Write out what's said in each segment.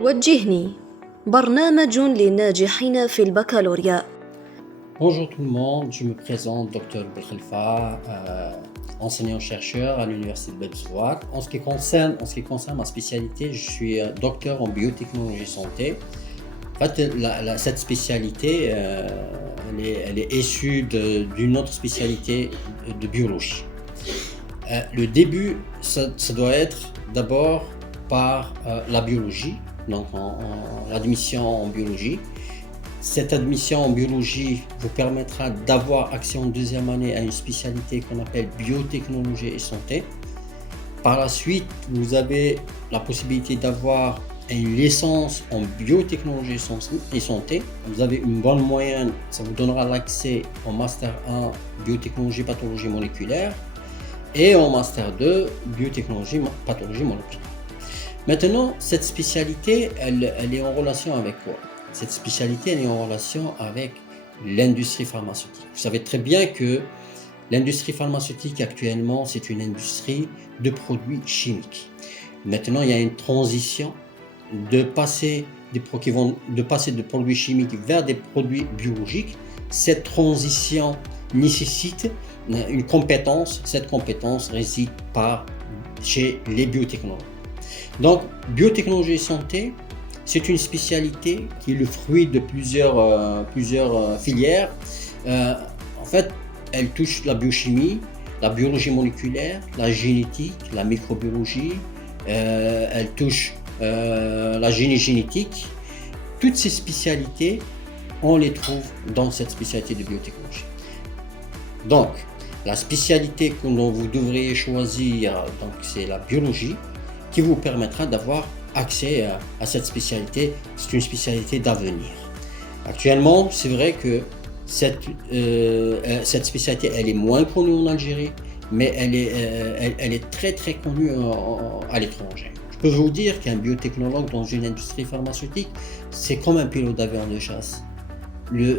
وجهني برنامج للناجحين في البكالوريا. Bonjour tout le monde, je me présente Dr Belkhelfa, enseignant-chercheur à l'université de Belzouar. En ce qui concerne ma spécialité, je suis docteur en biotechnologie santé. En fait, cette spécialité, elle est issue d'une autre spécialité de biologie. Le début, ça doit être d'abord par la biologie, donc l'admission en biologie. Cette admission en biologie vous permettra d'avoir accès en deuxième année à une spécialité qu'on appelle biotechnologie et santé. Par la suite, vous avez la possibilité d'avoir une licence en biotechnologie et santé. Vous avez une bonne moyenne, ça vous donnera l'accès en Master 1 biotechnologie pathologie moléculaire et en Master 2 biotechnologie pathologie moléculaire. Maintenant, cette spécialité, elle est en relation avec quoi? Cette spécialité elle est en relation avec l'industrie pharmaceutique. Vous savez très bien que l'industrie pharmaceutique actuellement, c'est une industrie de produits chimiques. Maintenant, il y a une transition de passer de produits chimiques vers des produits biologiques. Cette transition nécessite une compétence. Cette compétence réside chez les biotechnologues. Donc, biotechnologie et santé, c'est une spécialité qui est le fruit de plusieurs filières. En fait, elle touche la biochimie, la biologie moléculaire, la génétique, la microbiologie, elle touche la génétique. Toutes ces spécialités, on les trouve dans cette spécialité de biotechnologie. Donc, la spécialité que vous devriez choisir, c'est la biologie, qui vous permettra d'avoir accès à cette spécialité. C'est une spécialité d'avenir. Actuellement, c'est vrai que cette spécialité, elle est moins connue en Algérie, mais elle est très très connue à l'étranger. Je peux vous dire qu'un biotechnologue dans une industrie pharmaceutique, c'est comme un pilote d'avion de chasse.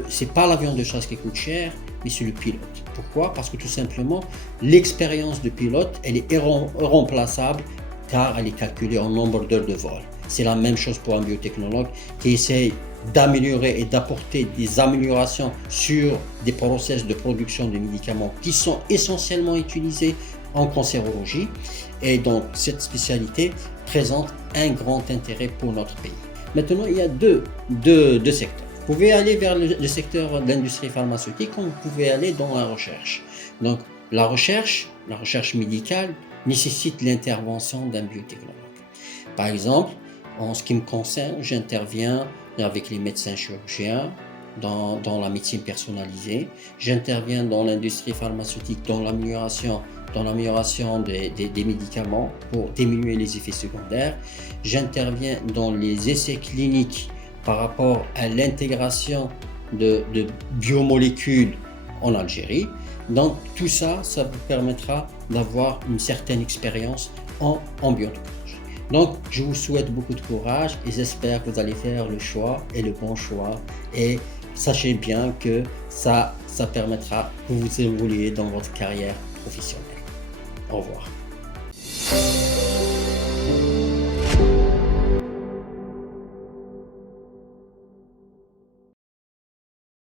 C'est pas l'avion de chasse qui coûte cher, mais c'est le pilote. Pourquoi? Parce que tout simplement, l'expérience de pilote, elle est irremplaçable, car elle est calculée en nombre d'heures de vol. C'est la même chose pour un biotechnologue qui essaye d'améliorer et d'apporter des améliorations sur des process de production de médicaments qui sont essentiellement utilisés en cancérologie. Et donc, cette spécialité présente un grand intérêt pour notre pays. Maintenant, il y a deux secteurs. Vous pouvez aller vers le secteur de l'industrie pharmaceutique comme vous pouvez aller dans la recherche. Donc, la recherche médicale, nécessite l'intervention d'un biotechnologue. Par exemple, en ce qui me concerne, j'interviens avec les médecins chirurgiens dans la médecine personnalisée. J'interviens dans l'industrie pharmaceutique, dans l'amélioration des médicaments pour diminuer les effets secondaires. J'interviens dans les essais cliniques par rapport à l'intégration de biomolécules en Algérie. Donc tout ça, ça vous permettra d'avoir une certaine expérience en biotechnologie. Donc je vous souhaite beaucoup de courage et j'espère que vous allez faire le choix et le bon choix. Et sachez bien que ça permettra que vous évoluiez dans votre carrière professionnelle. Au revoir.